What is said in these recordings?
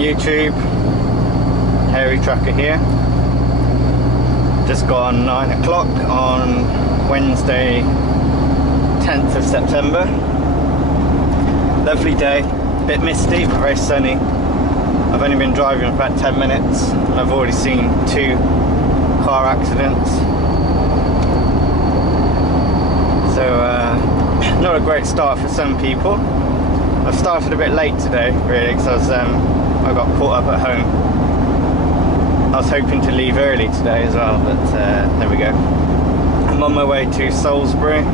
YouTube, Hairy Tracker here. Just gone 9 o'clock on Wednesday 10th of September. Lovely day, a bit misty but very sunny. I've only been driving for about 10 minutes and I've already seen 2 car accidents. So not a great start for some people. I've started a bit late today really because I got caught up at home. I was hoping to leave early today as well, but there we go. I'm on my way to Salisbury,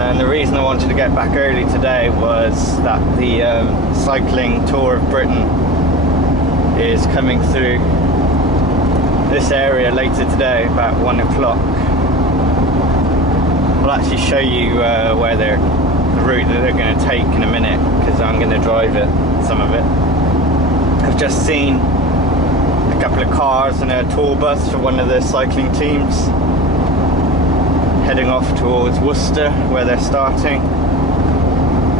and the reason I wanted to get back early today was that the cycling tour of Britain is coming through this area later today about 1 o'clock. I'll actually show you where the route that they're going to take in a minute, because I'm going to drive it, some of it. I've just seen a couple of cars and a tour bus for one of the cycling teams heading off towards Worcester, where they're starting.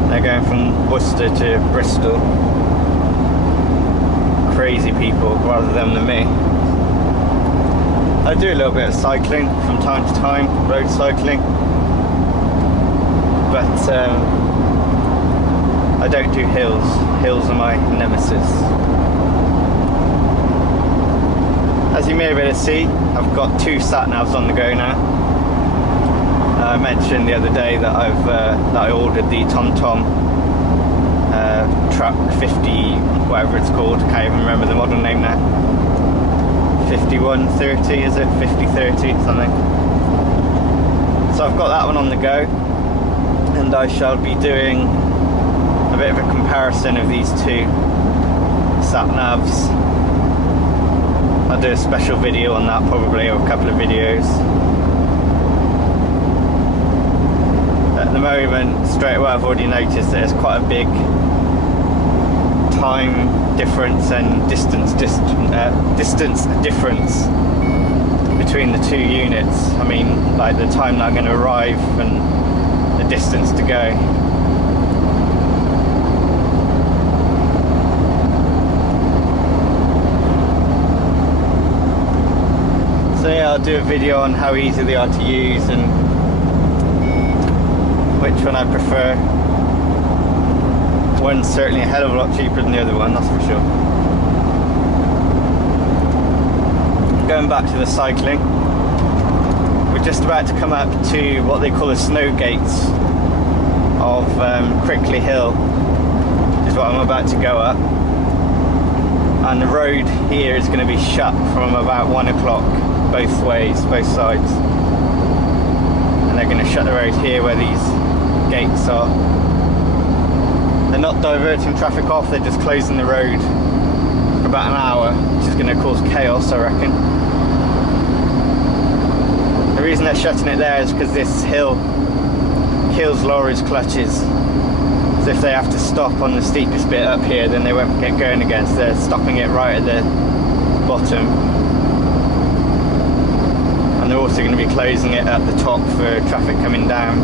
They're going from Worcester to Bristol. Crazy people rather than me. I do a little bit of cycling from time to time, road cycling, but I don't do hills. Hills are my nemesis. As you may be able to see, I've got 2 sat-navs on the go now. I mentioned the other day that I ordered the TomTom truck 50, whatever it's called, can't even remember the model name now. 5130, is it? 5030, something. So I've got that one on the go, and I shall be doing a bit of a comparison of these 2 sat-navs. I'll do a special video on that probably, or a couple of videos. At the moment, straight away I've already noticed that there's quite a big time difference and distance difference between the 2 units. I mean, like the time that I'm going to arrive and the distance to go. So yeah, I'll do a video on how easy they are to use and which one I prefer. One's certainly a hell of a lot cheaper than the other one, that's for sure. Going back to the cycling, we're just about to come up to what they call the snow gates of Crickley Hill, is what I'm about to go up. And the road here is going to be shut from about 1 o'clock both ways, both sides. And they're going to shut the road here where these gates are. They're not diverting traffic off, they're just closing the road for about an hour, which is going to cause chaos, I reckon. The reason they're shutting it there is because this hill kills lorries' clutches. So if they have to stop on the steepest bit up here, then they won't get going again, so they're stopping it right at the bottom. And they're also going to be closing it at the top for traffic coming down.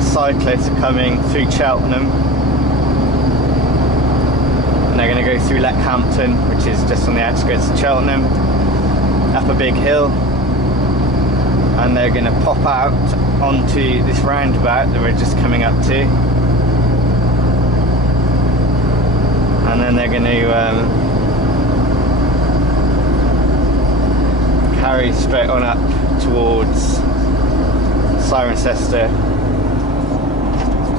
Cyclists are coming through Cheltenham, and they're going to go through Leckhampton, which is just on the outskirts of Cheltenham, up a big hill, and they're going to pop out onto this roundabout that we're just coming up to, and then they're going to carry straight on up towards Cirencester.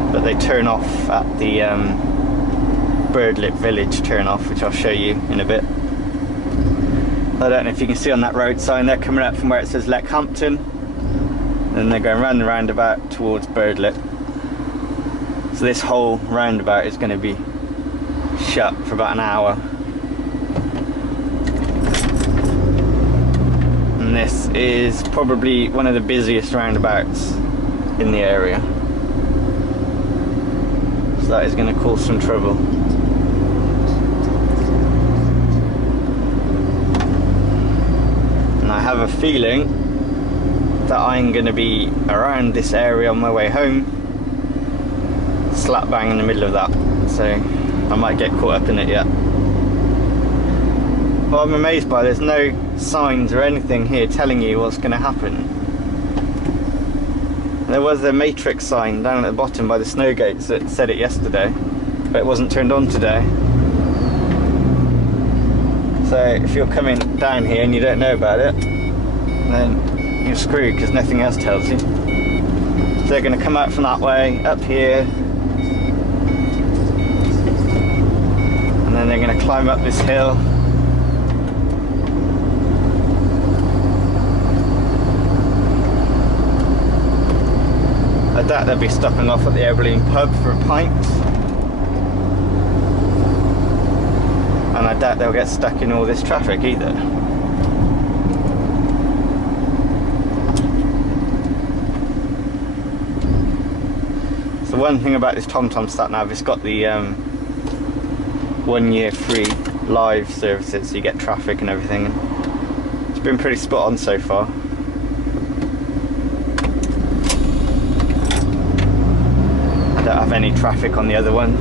But they turn off at the Birdlip Village turn off, which I'll show you in a bit. I don't know if you can see on that road sign, they're coming up from where it says Leckhampton, and they're going round the roundabout towards Birdlip. So this whole roundabout is going to be shut for about an hour. And this is probably one of the busiest roundabouts in the area. So that is going to cause some trouble. And I have a feeling that I'm going to be around this area on my way home, slap bang in the middle of that, so I might get caught up in it yet. What I'm amazed by, there's no signs or anything here telling you what's going to happen. There was a matrix sign down at the bottom by the snow gates that said it yesterday, but it wasn't turned on today. So if you're coming down here and you don't know about it, then you're screwed because nothing else tells you. So they're going to come out from that way, up here, and then they're going to climb up this hill. I doubt they'll be stopping off at the Everleen pub for a pint. And I doubt they'll get stuck in all this traffic either. So one thing about this TomTom sat nav, it's got the 1 year free live services, so you get traffic and everything. It's been pretty spot on so far. I don't have any traffic on the other one.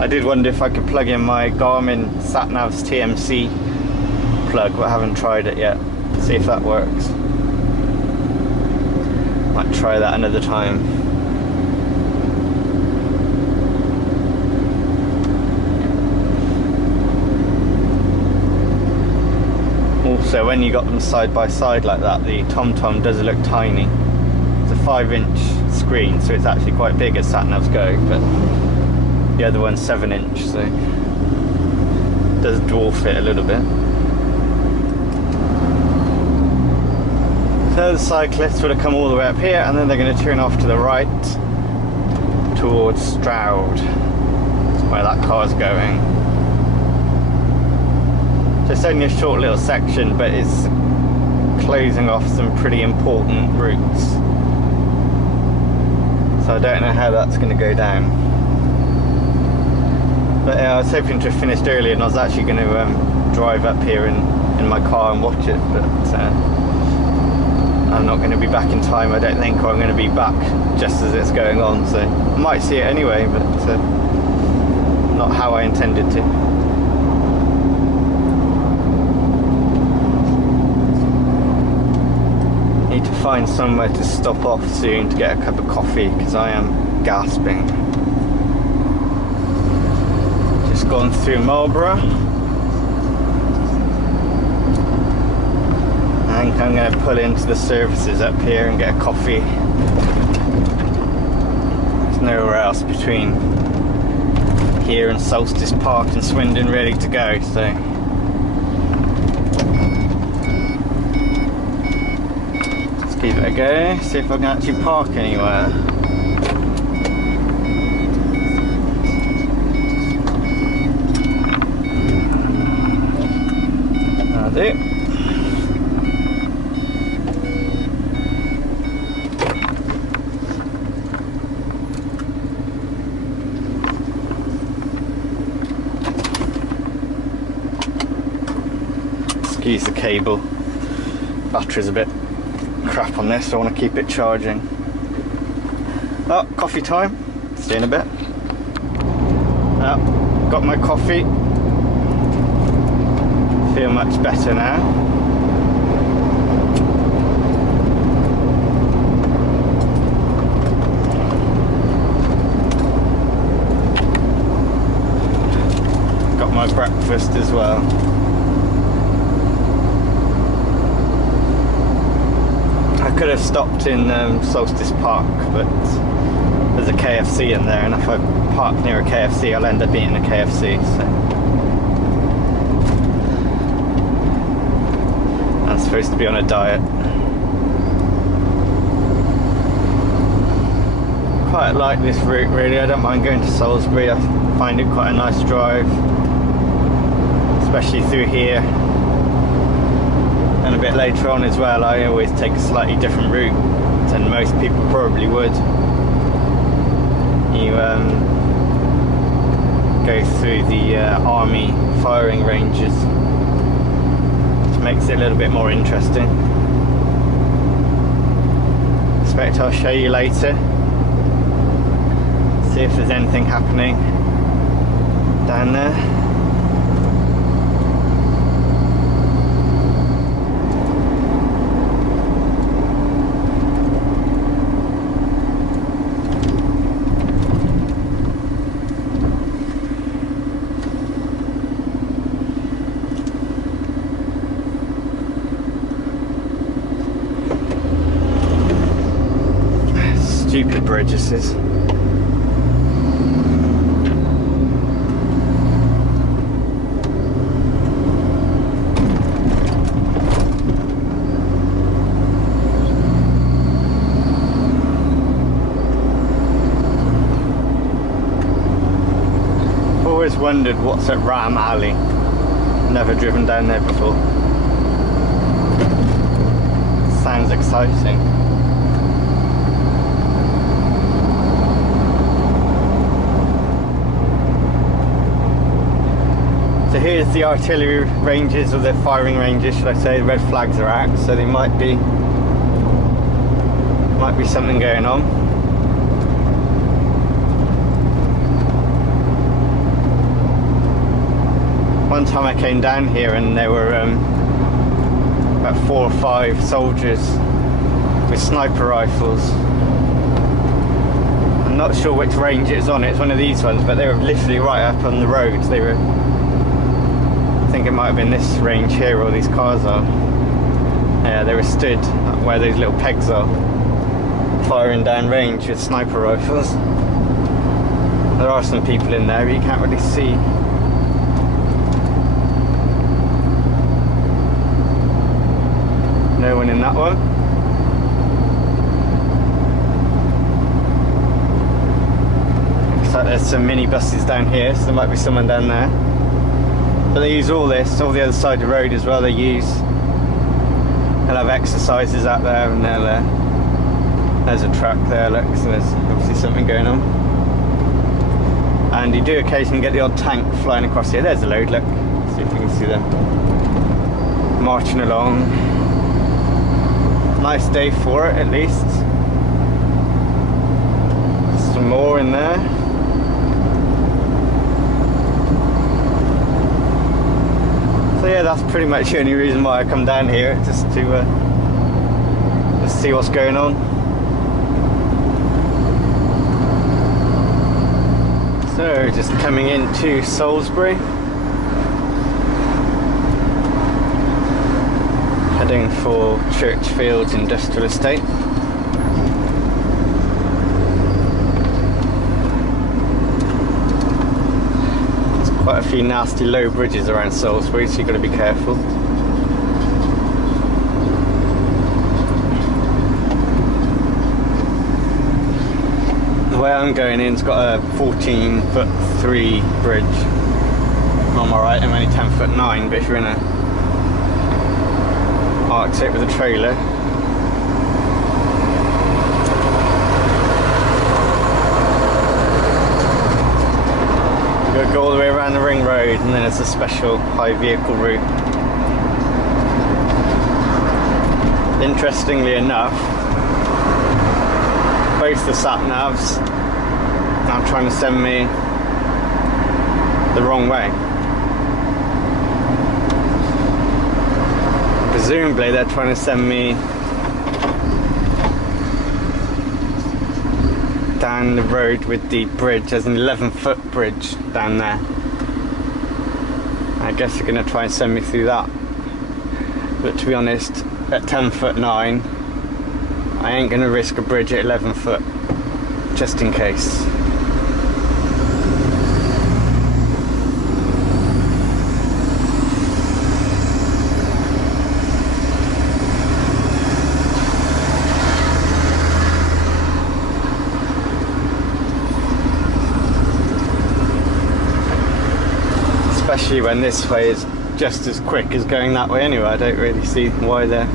I did wonder if I could plug in my Garmin SatNav's TMC plug, but I haven't tried it yet. See if that works. Might try that another time. Also, when you got them side by side like that, the TomTom does look tiny. It's a 5-inch screen, so it's actually quite big as SatNavs go, but the other one's 7-inch, so it does dwarf it a little bit. So the cyclists would have come all the way up here, and then they're going to turn off to the right towards Stroud. That's where that car's going. So it's only a short little section, but it's closing off some pretty important routes. So I don't know how that's going to go down. But I was hoping to have finished earlier, and I was actually going to drive up here in my car and watch it, but I'm not going to be back in time, I don't think, or I'm going to be back just as it's going on, so I might see it anyway, but not how I intended to. Need to find somewhere to stop off soon to get a cup of coffee, because I am gasping. Just gone through Marlborough. I think I'm going to pull into the services up here and get a coffee. There's nowhere else between here and Solstice Park and Swindon ready to go, so let's give it a go, see if I can actually park anywhere. Do. Excuse the cable, battery's a bit crap on this, so I want to keep it charging. Oh, coffee time, see you in a bit. Oh, got my coffee. Feel much better now. Got my breakfast as well. I could have stopped in Solstice Park, but there's a KFC in there, and if I park near a KFC, I'll end up eating a KFC. So. Supposed to be on a diet. Quite like this route really, I don't mind going to Salisbury, I find it quite a nice drive, especially through here, and a bit later on as well. I always take a slightly different route than most people probably would. You go through the army firing ranges, makes it a little bit more interesting. expect I'll show you later. See if there's anything happening down there. Stupid bridge this is. Always wondered what's at Ram Alley. Never driven down there before. Sounds exciting. So here's the artillery ranges, or the firing ranges, should I say. The red flags are out, so there might be something going on. One time I came down here and there were about 4 or 5 soldiers with sniper rifles. I'm not sure which range it's on. It's one of these ones, but they were literally right up on the road. They were, I think it might have been this range here, where all these cars are. Yeah, they were stood up where those little pegs are, firing down range with sniper rifles. There are some people in there, but you can't really see. No one in that one. Looks like there's some mini buses down here, so there might be someone down there. But they use all this, all the other side of the road as well. They'll have exercises out there, and there's a truck there, look, so there's obviously something going on. And you do occasionally get the odd tank flying across here. There's a load, look. See if we can see them marching along. Nice day for it, at least. Some more in there. So yeah, that's pretty much the only reason why I come down here, just to see what's going on. So just coming into Salisbury, heading for Churchfields Industrial Estate. Quite a few nasty low bridges around Salisbury, so you've got to be careful. The way I'm going in's got a 14'3" bridge. I'm alright, I'm only 10'9", but if you're in a Arctic with a trailer, go all the way around the ring road, and then it's a special high vehicle route. Interestingly enough, both the sat navs are trying to send me the wrong way. Presumably they're trying to send me down the road with the bridge. There's an 11-foot bridge down there. I guess they're going to try and send me through that. But to be honest, at 10'9", I ain't going to risk a bridge at 11 foot, just in case. Especially when this way is just as quick as going that way anyway. I don't really see why they're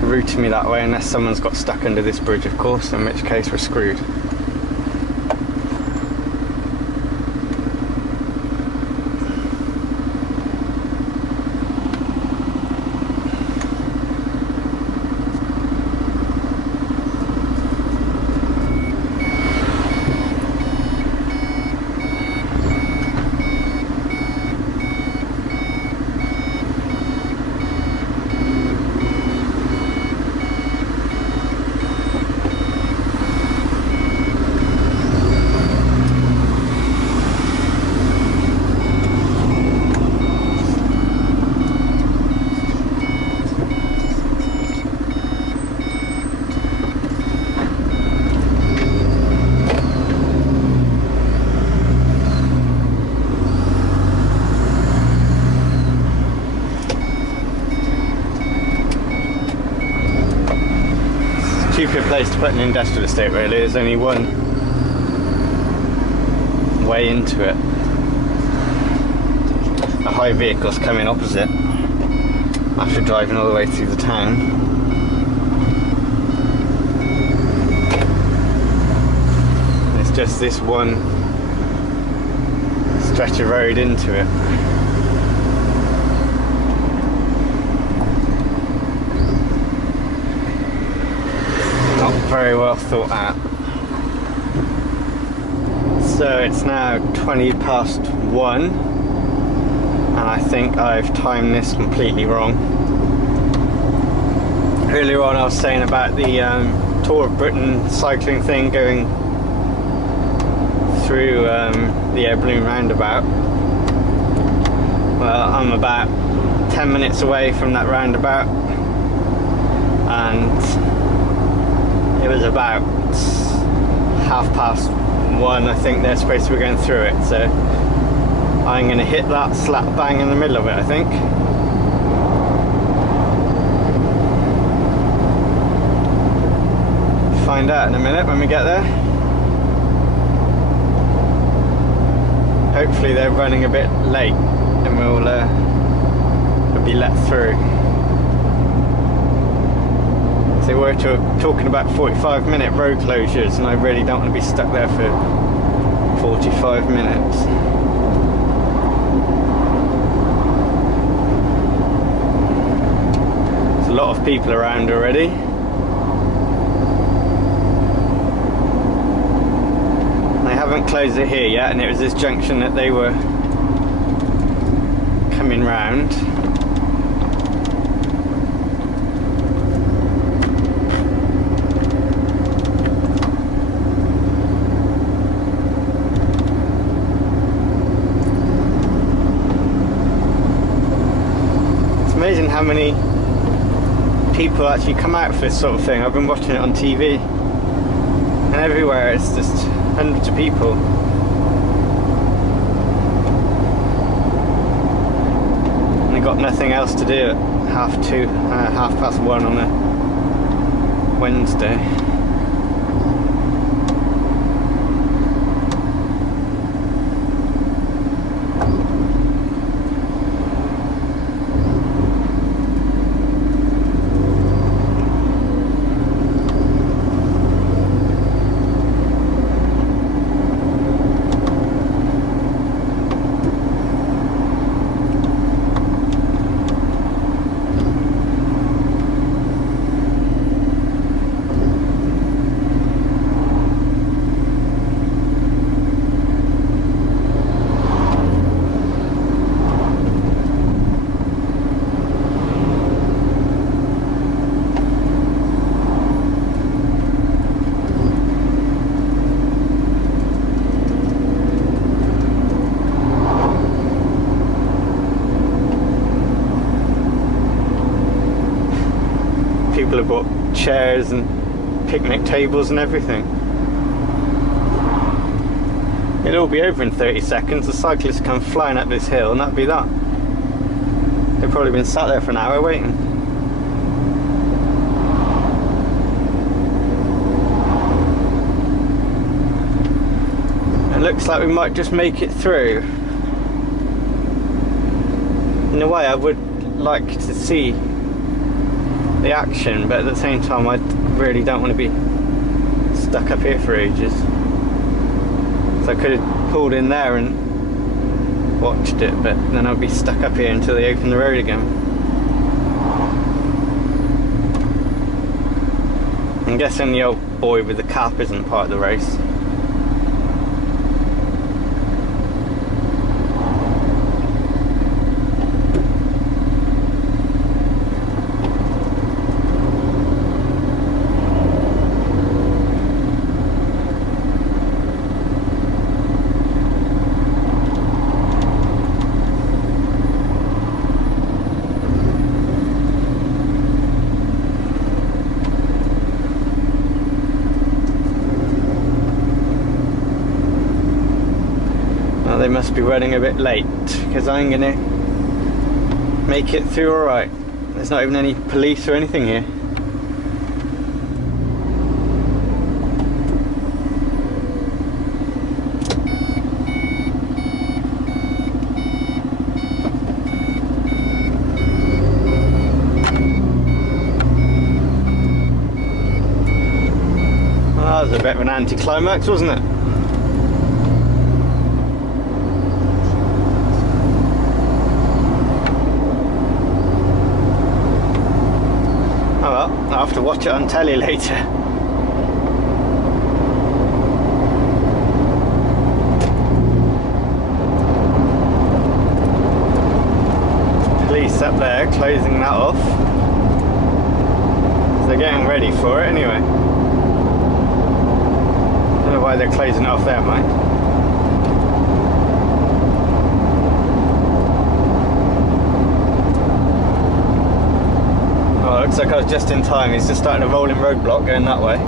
routing me that way, unless someone's got stuck under this bridge, of course, in which case we're screwed. place to put an industrial estate really. There's only one way into it. A high vehicle's coming opposite after driving all the way through the town. There's just this one stretch of road into it. Not very well thought out. So it's now 1:20, and I think I've timed this completely wrong. Earlier on I was saying about the Tour of Britain cycling thing going through the air balloon roundabout. Well, I'm about 10 minutes away from that roundabout, and it was about 1:30, I think they're supposed to be going through it, so I'm going to hit that slap bang in the middle of it, I think. Find out in a minute when we get there. Hopefully they're running a bit late and we'll be let through. So we're talking about 45-minute road closures, and I really don't want to be stuck there for 45 minutes. There's a lot of people around already. They haven't closed it here yet, and it was this junction that they were coming round. Amazing how many people actually come out for this sort of thing. I've been watching it on TV, and everywhere it's just hundreds of people. And they've got nothing else to do at 1:30 on a Wednesday. People have bought chairs and picnic tables and everything. It'll all be over in 30 seconds. The cyclists come flying up this hill, and that'd be that. They've probably been sat there for an hour waiting. It looks like we might just make it through. In a way, I would like to see the action, but at the same time I really don't want to be stuck up here for ages. So I could have pulled in there and watched it, but then I'd be stuck up here until they open the road again. I'm guessing the old boy with the cap isn't part of the race. They must be running a bit late, because I'm gonna make it through alright. There's not even any police or anything here. a bit of an anti-climax, wasn't it? Oh well, I'll have to watch it on telly later. Police up there closing that off. They're getting ready for it anyway. Don't know why they're closing it off there, mate. Oh, looks like I was just in time. He's just starting a rolling roadblock going that way.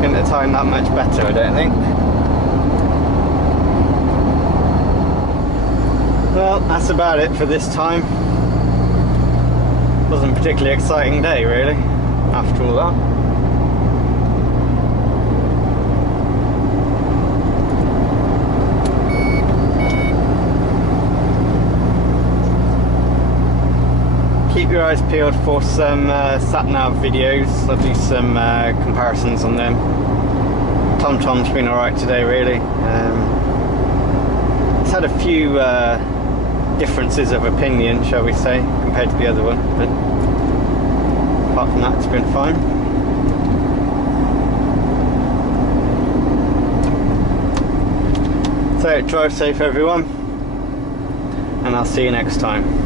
Couldn't have timed that much better, I don't think. Well, that's about it for this time. Wasn't a particularly exciting day, really, after all that. Keep your eyes peeled for some sat-nav videos. I'll do some comparisons on them. TomTom's been alright today, really. It's had a few differences of opinion, shall we say, compared to the other one, but apart from that, it's been fine. So drive safe, everyone, and I'll see you next time.